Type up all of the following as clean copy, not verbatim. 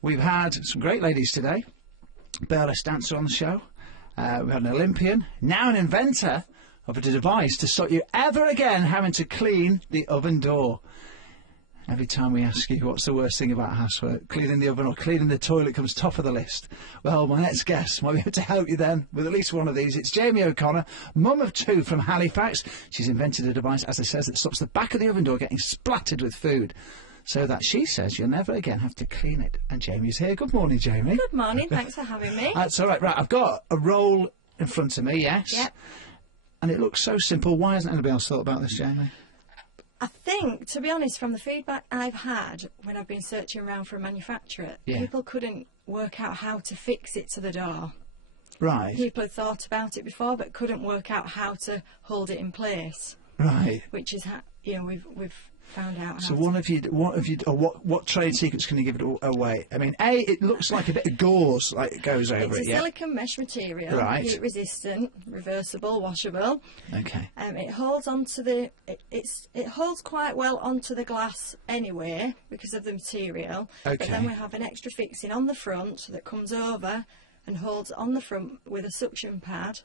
We've had some great ladies today. Burlesque dancer on the show. We've had an Olympian, now an inventor of a device to stop you ever again having to clean the oven door. Every time we ask you what's the worst thing about housework, cleaning the oven or cleaning the toilet comes top of the list. Well, my next guest might be able to help you then with at least one of these. It's Jaime O'Connor, mum of two from Halifax. She's invented a device, as I says, that stops the back of the oven door getting splattered with food, so that she says you'll never again have to clean it. And Jamie's here. Good morning, Jaime. Good morning, thanks for having me. That's all right. Right, I've got a roll in front of me, yes? Yep. And it looks so simple. Why hasn't anybody else thought about this, Jaime? I think, to be honest, from the feedback I've had when I've been searching around for a manufacturer, people couldn't work out how to fix it to the door. Right. People had thought about it before but couldn't work out how to hold it in place. Right. Which is how, we've found out. So what trade secrets can you give it away? I mean, it looks like a bit of gauze, like it goes over it. It's a silicone mesh material, right? Heat resistant, reversible, washable. Okay. It holds onto the. It holds quite well onto the glass anyway because of the material. Okay. But then we have an extra fixing on the front that comes over and holds on the front with a suction pad.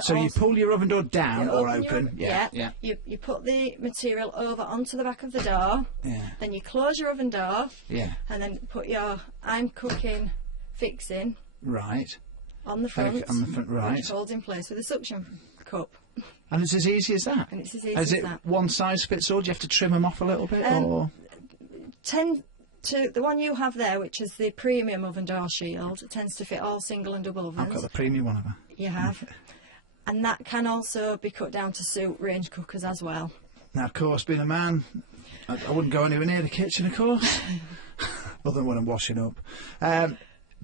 So you pull your oven door down or open? Yeah. You put the material over onto the back of the door. Yeah. Then you close your oven door. Yeah. And then put your I'm cooking fixing. Right. On the front. Okay, on the front, right. Which holds in place with a suction cup. And it's as easy as that? And it's as easy as that. Is it one size fits all? Do you have to trim them off a little bit? Or? The one you have there, which is the premium oven door shield, tends to fit all single and double ovens. I've got the premium one of them. You have. And that can also be cut down to suit range cookers as well. Now, of course, being a man, I wouldn't go anywhere near the kitchen, of course, other than when I'm washing up.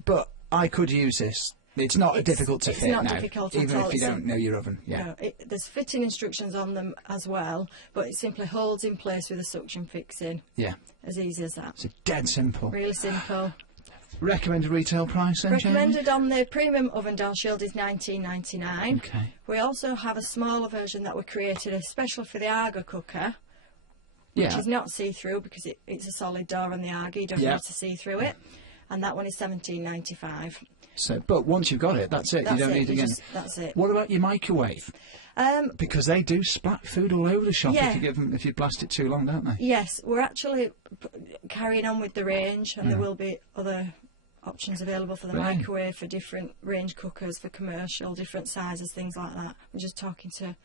But I could use this. It's not difficult to fit now, difficult at even all. if you don't know your oven. Yeah. No, there's fitting instructions on them as well, but it simply holds in place with a suction fixing. Yeah. As easy as that. It's dead simple. Really simple. Recommended retail price then, Recommended on the premium oven door shield is $19.99. Okay. We also have a smaller version that we created especially for the Arga cooker, which is not see-through because it's a solid door on the Arga, you don't have to see through it, and that one is $17.95. So, but once you've got it, that's it. You don't need it again. That's it. What about your microwave? Because they do splat food all over the shop if you blast it too long, don't they? Yes, we're actually carrying on with the range, and there will be other options available for the microwave, for different range cookers, for commercial, different sizes, things like that. We're just talking to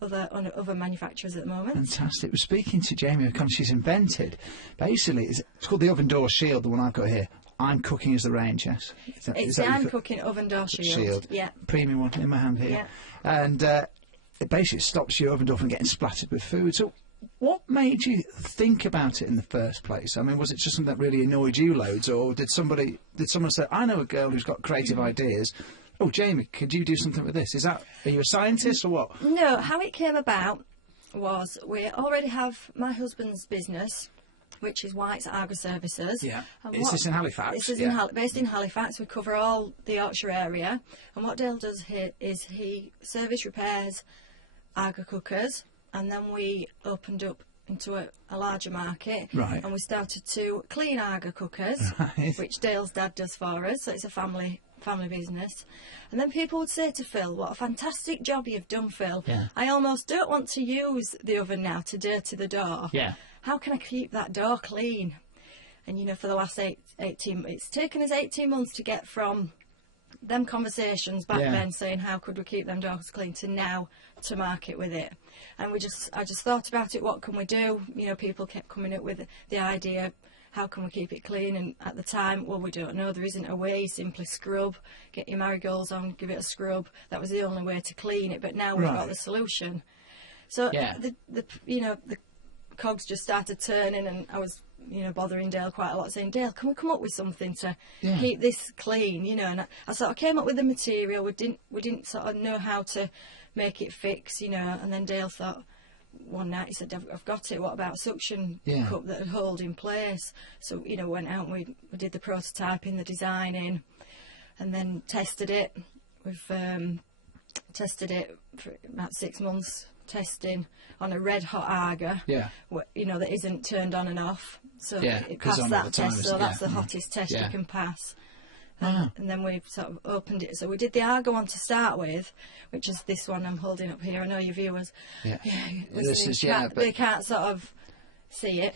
other manufacturers at the moment. Fantastic. We're speaking to Jaime O'Connor. She's invented, basically, it's called the oven door shield, the one I've got here. I'm cooking as the range, yes? It's the I'm cooking oven door shield. Yeah. Premium one in my hand here. Yeah. And it basically stops your oven door from getting splattered with food. So what made you think about it in the first place? I mean, was it just something that really annoyed you loads, or did someone say, I know a girl who's got creative ideas. Oh, Jaime, could you do something with this? Are you a scientist or what? No, how it came about was we already have my husband's business, which is White's Arga Services. Yeah. Is this in Halifax? This is based in Halifax. We cover all the Yorkshire area. And what Dale does here is he service repairs Arga cookers, and then we opened up into a larger market. Right. And we started to clean Arga cookers, which Dale's dad does for us. So it's a family business. And then people would say to Phil, what a fantastic job you've done, Phil. Yeah. I almost don't want to use the oven now to dirty the door. Yeah. How can I keep that door clean? And for the last 18, it's taken us 18 months to get from them conversations back then saying how could we keep them doors clean to now to market with it. And I just thought about it, what can we do? People kept coming up with the idea, how can we keep it clean? And at the time, well, we don't know, there isn't a way. Simply scrub, get your marigolds on, give it a scrub. That was the only way to clean it, but now we've got the solution. So the cogs just started turning, and I was bothering Dale quite a lot, saying, Dale, can we come up with something to keep this clean? And I sort of came up with the material. We didn't sort of know how to make it fix, and then Dale thought one night, he said, I've got it, what about a suction cup that would hold in place? So went out and we did the prototyping, the designing, and then tested it. We've tested it for about 6 months testing on a red hot Arga, you know, that isn't turned on and off. So it passed that test, so that's the hottest test you can pass. And then we've sort of opened it. So we did the Arga one to start with, which is this one I'm holding up here. I know your viewers, they can't sort of see it.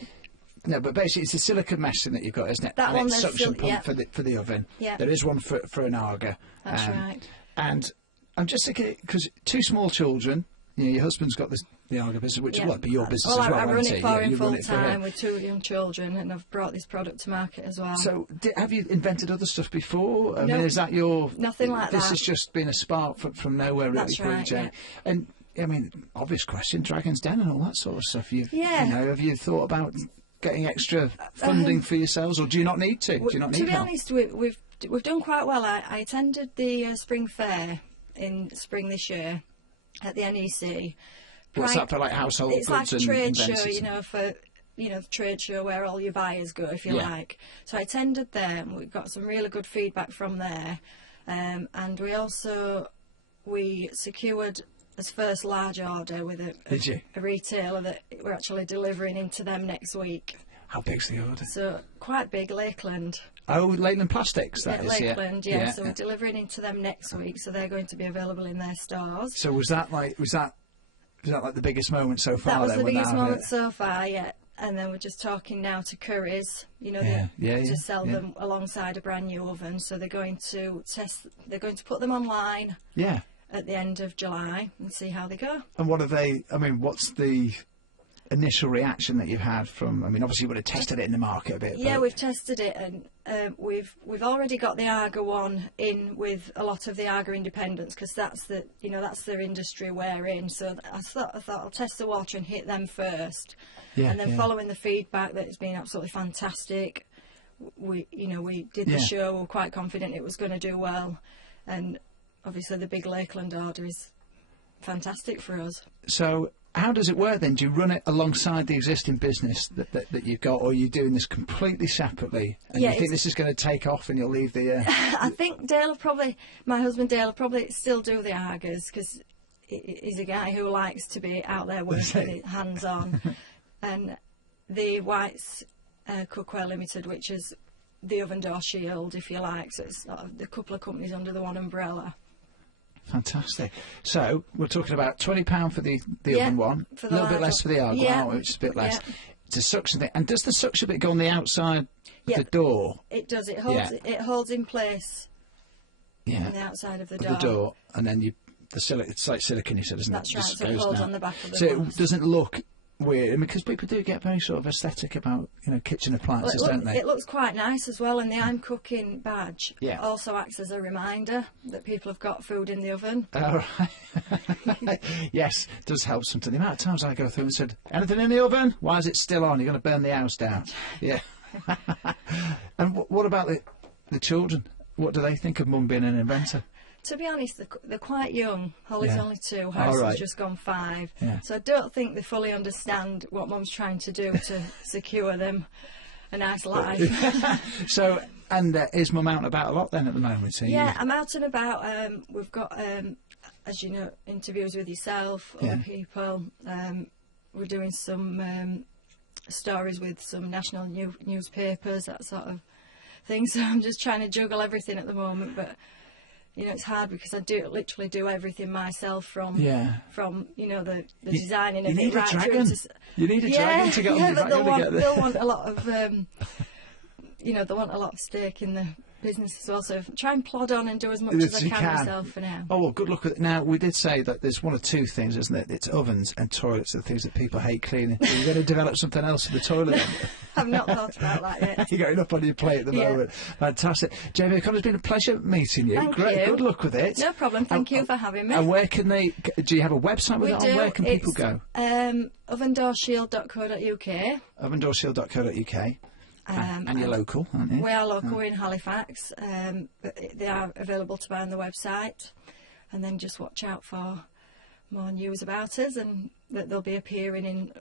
No, but basically it's a silicone meshing that you've got, isn't it? That one, it's suction pump for the oven. Yeah. There is one for an Arga. That's right. And I'm just thinking, because two small children, you know, your husband's got the Arga business, which will be your business as well. I run it for him full time with 2 young children, and I've brought this product to market as well. So, have you invented other stuff before? I mean, is that your... Nothing like this that. This has just been a spark from nowhere, really. That's right, Jane. And, I mean, obvious question, Dragon's Den and all that sort of stuff. You know, have you thought about getting extra funding for yourselves, or do you not need to? Do you not need to be honest, we've done quite well. I attended the spring fair in spring this year at the NEC. What's that for, like household goods? It's like a trade show, you know, for the trade show where all your buyers go, if you like. So I attended there, and we got some really good feedback from there. And we secured as first large order with a retailer that we're actually delivering into them next week. How big's the order? So quite big, Lakeland. Oh, Lakeland Plastics, that is, Lakeland, so we're delivering into them next week, so they're going to be available in their stores. So was that like the biggest moment so far? That was the biggest moment so far, and then we're just talking now to Currys, you know, to sell them alongside a brand new oven. So they're going to put them online at the end of July and see how they go. And what are they, I mean, what's the initial reaction that you've had from, I mean, obviously you would have tested it in the market a bit. Yeah, we've tested it, and we've already got the Arga one in with a lot of the Arga independents, because that's their industry we're in. So I thought I'll test the water and hit them first, and then following the feedback that it's been absolutely fantastic. We did the show. We're quite confident it was going to do well, and obviously the big Lakeland order is fantastic for us. So how does it work then? Do you run it alongside the existing business that you've got, or are you doing this completely separately? And you think this is going to take off and you'll leave the... I think my husband Dale will probably still do the Argas, because he's a guy who likes to be out there working, hands-on. And the White's Cookware Limited, which is the oven door shield, if you like, so it's a couple of companies under the one umbrella. Fantastic. So we're talking about £20 for the oven one, a little bit less for the Arga, aren't we? Which is a bit less. It's a suction thing. And does the suction bit go on the outside of the door? It does. It holds in place on the outside of the door. And then it's like silicone, you said, isn't it? That's right. So it holds on the back of the So glass. it doesn't look weird. I mean, because people do get very sort of aesthetic about, kitchen appliances, don't they? It looks quite nice as well, and the I'm cooking badge also acts as a reminder that people have got food in the oven. Oh, right. Yes, it does help sometimes. The amount of times I go through and said, anything in the oven? Why is it still on? You're going to burn the house down. Yeah. And what about the children? What do they think of Mum being an inventor? To be honest, they're quite young. Holly's only 2, Harrison's just gone 5. So I don't think they fully understand what Mum's trying to do to secure them a nice life. So, and is Mum out and about a lot then at the moment? I'm out and about. We've got, as you know, interviews with yourself, other people. We're doing some stories with some national newspapers, that sort of thing. So I'm just trying to juggle everything at the moment, but... it's hard because I literally do everything myself from the designing of it right through to... You need a dragon to get on the dragon. They'll want a lot of, they want a lot of stake in the business as well. So try and plod on and do as much as I can myself for now. Oh, well, good luck with it. Now, we did say that there's one or two things, isn't it? It's ovens and toilets are the things that people hate cleaning. Are you going to develop something else for the toilet? I've not thought about that yet. You've got enough on your plate at the moment. Fantastic. Jaime O'Connor, it's been a pleasure meeting you. Thank Great. you. Good luck with it. No problem. Thank you for having me. And where can they... Do you have a website with it on? Where can people go? Ovendoorshield.co.uk. Ovendoorshield.co.uk. And you're local, aren't you? We are local. We're in Halifax. But they are available to buy on the website. And then just watch out for more news about us, and that they'll be appearing in